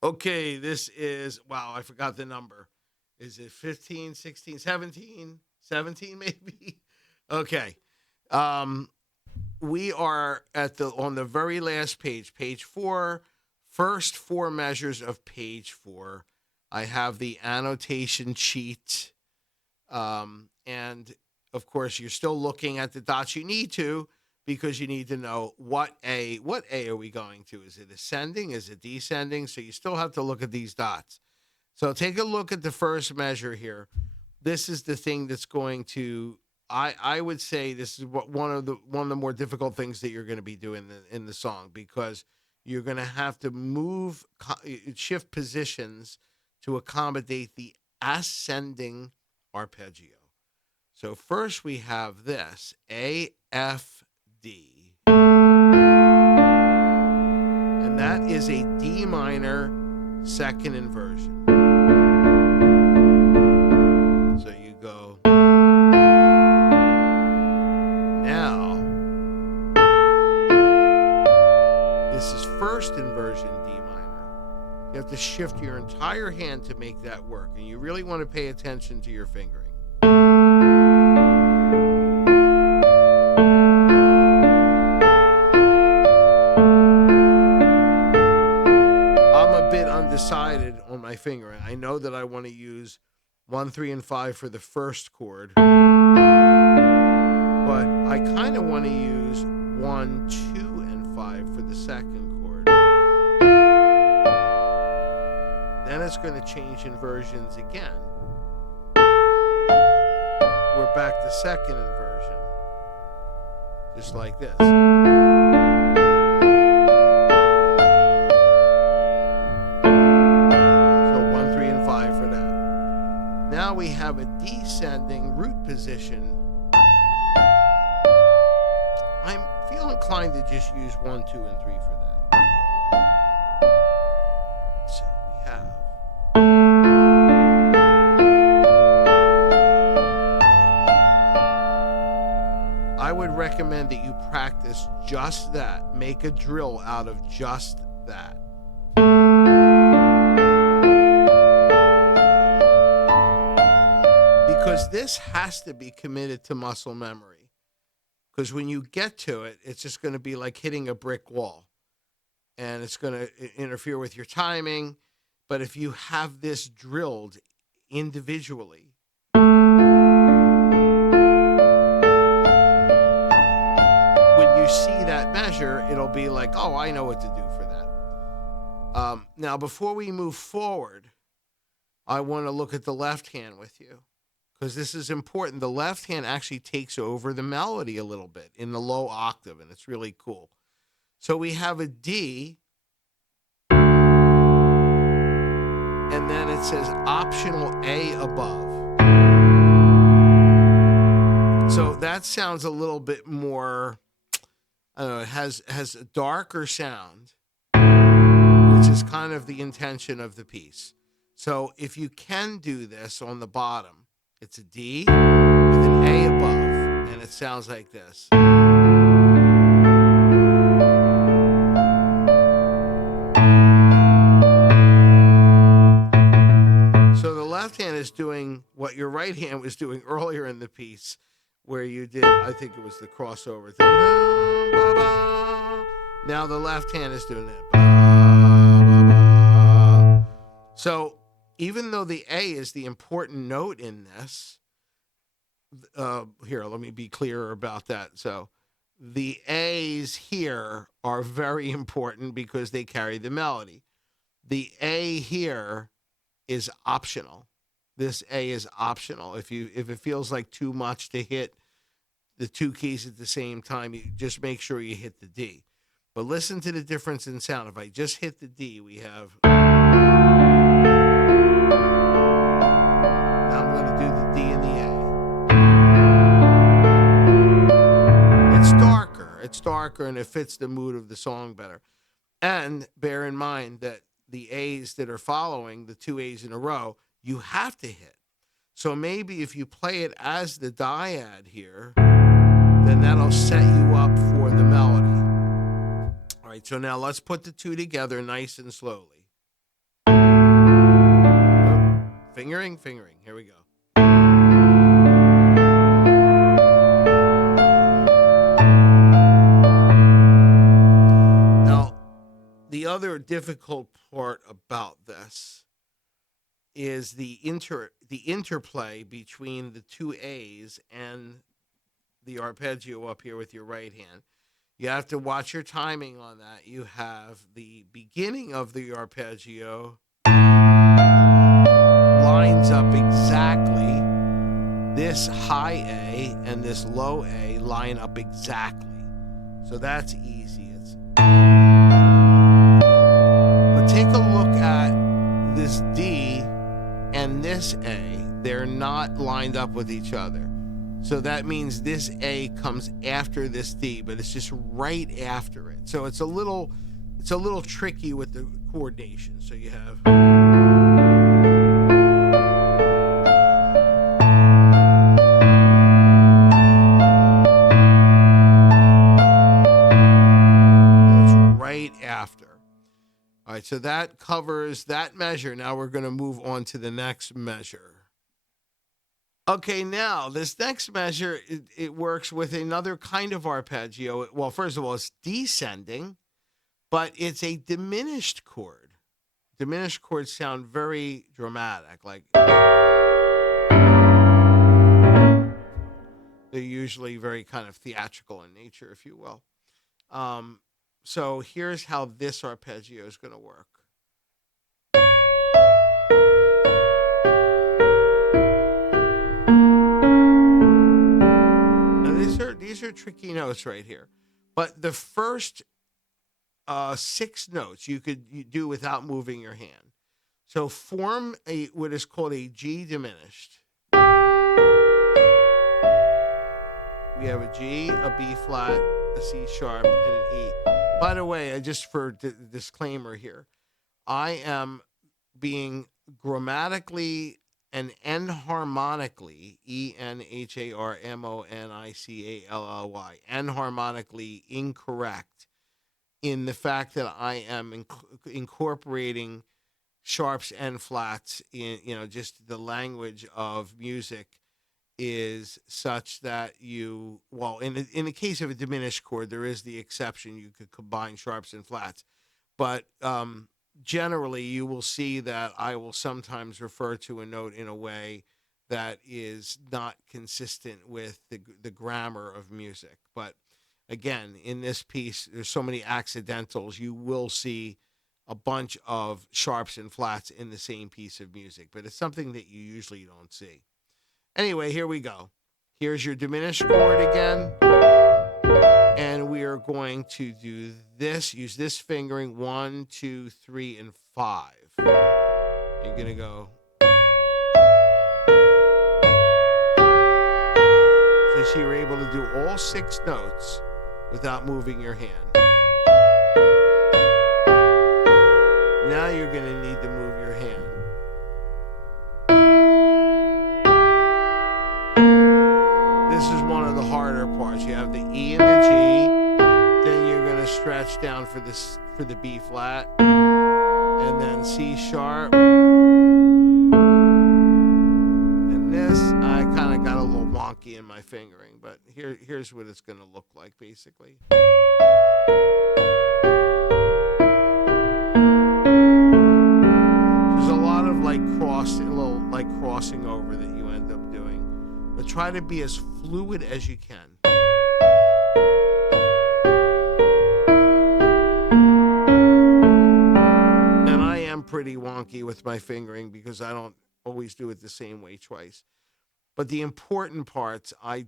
Okay, this is, wow, I forgot the number. Is it 15, 16, 17, 17 maybe? Okay. Um, we are at the on the very last page, page 4, first 4 measures of page 4. I have the annotation sheet. And of course, you're still looking at the dots you need to, because you need to know what A are we going to? Is it ascending? Is it descending? So you still have to look at these dots. So take a look at the first measure here. This is the thing that's going to, I would say this is what one of the more difficult things that you're going to be doing in the song, because you're going to have to shift positions to accommodate the ascending arpeggio. So first we have this A F D, and that is a D minor second inversion. So you go, now this is first inversion D minor. You have to shift your entire hand to make that work, and you really want to pay attention to your fingering. I'm a bit undecided on my fingering. I know that I want to use 1, 3, and 5 for the first chord, but I kind of want to use 1, 2, and 5 for the second chord. Then it's going to change inversions again. We're back to second inversion, just like this. Now we have a descending root position. I feel inclined to just use 1, 2, and 3 for that. So we have. I would recommend that you practice just that. Make a drill out of just that. Because this has to be committed to muscle memory. Because when you get to it, it's just going to be like hitting a brick wall. And it's going to interfere with your timing. But if you have this drilled individually, when you see that measure, it'll be like, oh, I know what to do for that. Now, before we move forward, I want to look at the left hand with you, because this is important. The left hand actually takes over the melody a little bit in the low octave, and it's really cool. So we have a D, and then it says optional A above. So that sounds a little bit more, I don't know, it has a darker sound, which is kind of the intention of the piece. So if you can do this on the bottom, it's a D with an A above, and it sounds like this. So the left hand is doing what your right hand was doing earlier in the piece, where you did, I think it was the crossover thing. Now the left hand is doing that. So even though the A is the important note in this, here, let me be clearer about that. So the A's here are very important because they carry the melody. The A here is optional. This A is optional. If it feels like too much to hit the 2 keys at the same time, you just make sure you hit the D. But listen to the difference in sound. If I just hit the D, we have. Now I'm going to do the D and the A. It's darker, and it fits the mood of the song better. And bear in mind that the A's that are following, the 2 A's in a row, you have to hit. So maybe if you play it as the dyad here, then that'll set you up for the melody. All right, so now let's put the 2 together nice and slowly. Fingering. Here we go. Now, the other difficult part about this is the interplay between the two A's and the arpeggio up here with your right hand. You have to watch your timing on that. You have the beginning of the arpeggio lines up exactly. This high A and this low A line up exactly. So that's easy. But take a look at this D and this A. They're not lined up with each other. So that means this A comes after this D, but it's just right after it. So it's a little tricky with the coordination. So you have right after. All right, so that covers that measure. Now we're going to move on to the next measure. Okay, now this next measure, it works with another kind of arpeggio. Well, first of all, it's descending, but it's a diminished chord. Diminished chords sound very dramatic, like they're usually very kind of theatrical in nature, if you will. So here's how this arpeggio is going to work. Now these are tricky notes right here, but the first 6 notes you do without moving your hand. So form what is called a G diminished. We have a G, a B flat, a C sharp, and an E. By the way, just for disclaimer here, I am being grammatically and enharmonically, enharmonically, enharmonically incorrect in the fact that I am incorporating sharps and flats in, just the language of music is such that in the case of a diminished chord, there is the exception. You could combine sharps and flats. But generally, you will see that I will sometimes refer to a note in a way that is not consistent with the grammar of music. But again, in this piece, there's so many accidentals. You will see a bunch of sharps and flats in the same piece of music. But it's something that you usually don't see. Anyway, here we go. Here's your diminished chord again. And we are going to do this, use this fingering 1, 2, 3, and 5. You're going to go. So see, you're able to do all 6 notes without moving your hand. Now you're going to need to move your hand. This is one of the harder parts. You have the E and the G, then you're going to stretch down for the B flat, and then C sharp. And this, I kind of got a little wonky in my fingering, but here's what it's going to look like basically. There's a lot of crossing over that you end up doing. But try to be as fluid as you can. And I am pretty wonky with my fingering because I don't always do it the same way twice. But the important parts I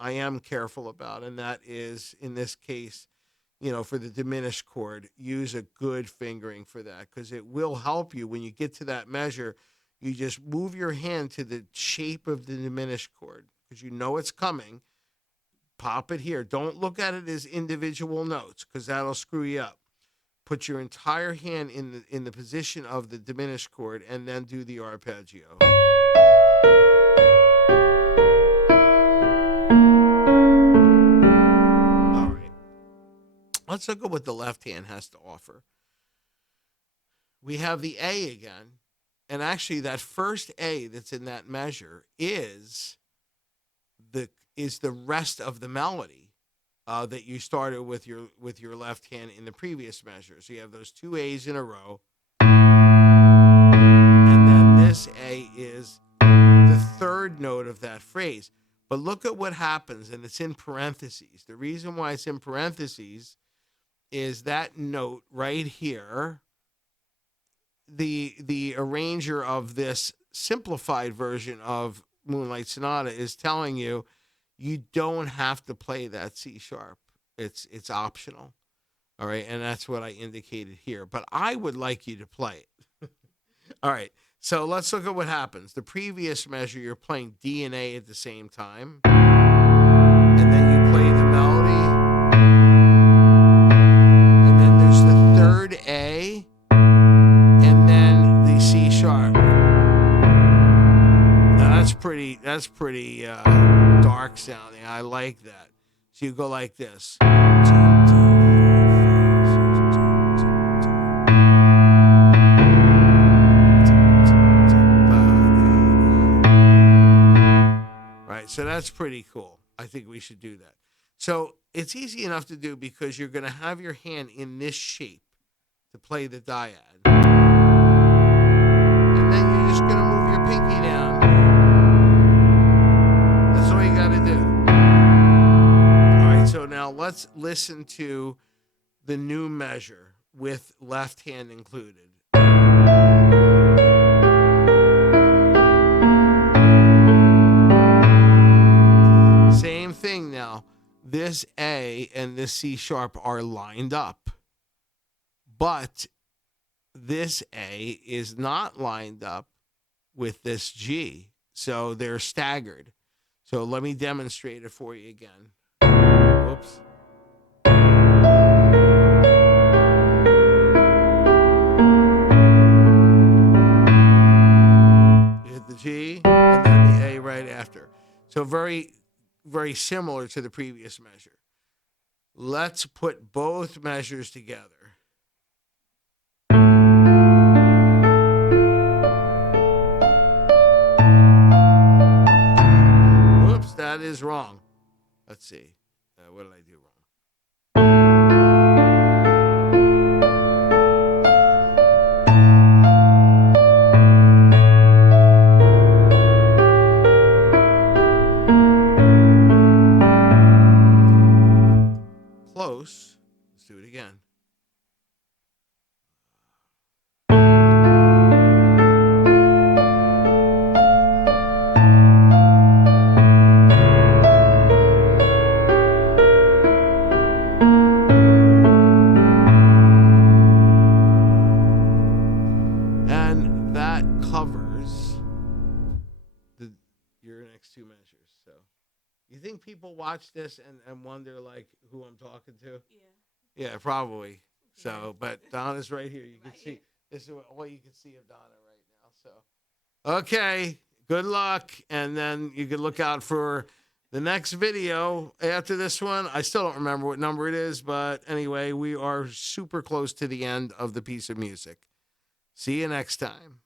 am careful about, and that is, in this case, for the diminished chord, use a good fingering for that because it will help you when you get to that measure. You just move your hand to the shape of the diminished chord because you know it's coming. Pop it here. Don't look at it as individual notes because that'll screw you up. Put your entire hand in the position of the diminished chord and then do the arpeggio. All right. Let's look at what the left hand has to offer. We have the A again. And actually, that first A that's in that measure is the rest of the melody that you started with your left hand in the previous measure. So you have those two A's in a row, and then this A is the third note of that phrase. But look at what happens, and it's in parentheses. The reason why it's in parentheses is that note right here. The arranger of this simplified version of Moonlight Sonata is telling you you don't have to play that C sharp. It's optional. All right, and that's what I indicated here. But I would like you to play it. All right, so let's look at what happens. The previous measure, you're playing D and A at the same time. And then you play the melody. And then there's the third A. And then the C sharp. Now that's pretty dark sounding. I like that. So you go like this. Right, so that's pretty cool. I think we should do that. So it's easy enough to do because you're going to have your hand in this shape to play the dyad. And then you're just going to move your pinky down. That's all you got to do. All right, so now let's listen to the new measure with left hand included. Same thing now. This A and this C sharp are lined up. But this A is not lined up with this G. So they're staggered. So let me demonstrate it for you again. Whoops. You hit the G and then the A right after. So very, very similar to the previous measure. Let's put both measures together. Whoops, that is wrong. Let's see. What did I do wrong? Close. Let's do it again. And that covers your next two measures. So you think people watch this and wonder like who I'm talking to? Yeah, probably. So, but Donna's right here. You can see this is all you can see of Donna right now. So, okay, good luck, and then you can look out for the next video after this one. I still don't remember what number it is, but anyway, we are super close to the end of the piece of music. See you next time.